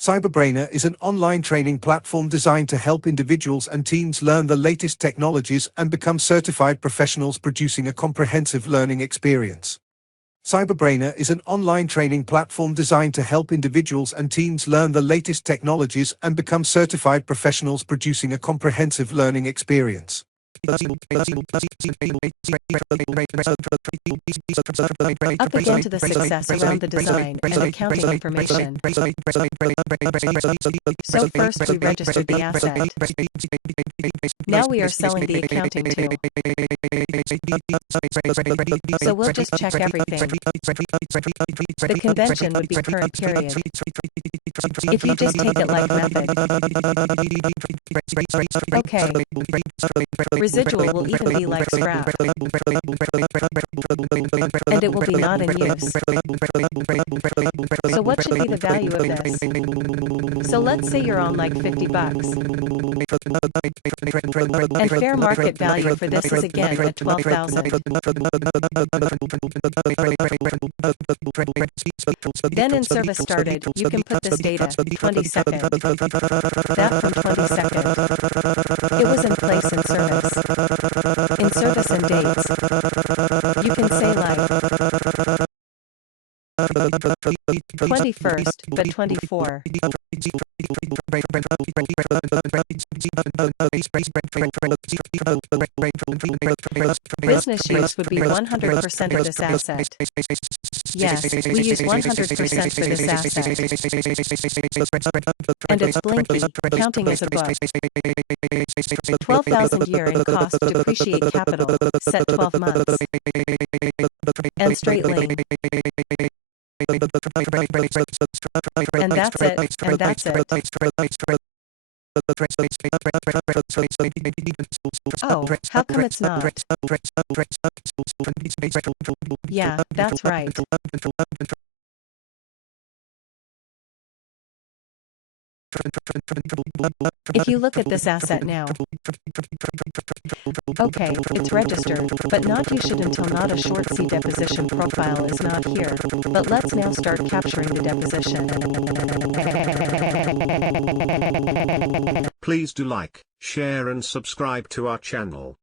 CyberBrainer is an online training platform designed to help individuals and teams learn the latest technologies and become certified professionals, producing a comprehensive learning experience. CyberBrainer is an online training platform designed to help individuals and teams learn the latest technologies and become certified professionals, producing a comprehensive learning experience. Up again to the success around the design and accounting information. So first we registered the asset. Now we are selling the accounting too. So we'll just check everything. The convention would be current period. If you just take it like method. Okay. Residual will even be like scrap. And it will be not in use. So what should be the value of this? So let's say you're on like $50. And fair market value for this is again at $12,000. Then in service started, you can put this data, 22nd. That from 22nd. It was in place in service. In service and dates. You can say like 21st, but 24. Business use would be 100% of this asset. Yes, we use 100% for this asset. And it's blinky, counting as a book. 12,000 year in cost depreciate capital, set 12 months. And straightlining. And that's it, and that's it. Oh, how come it's not? Yeah, that's right. If you look at this asset now, okay, it's registered, but not you should until not a short C deposition profile is not here. But let's now start capturing the deposition. Please do like, share and subscribe to our channel.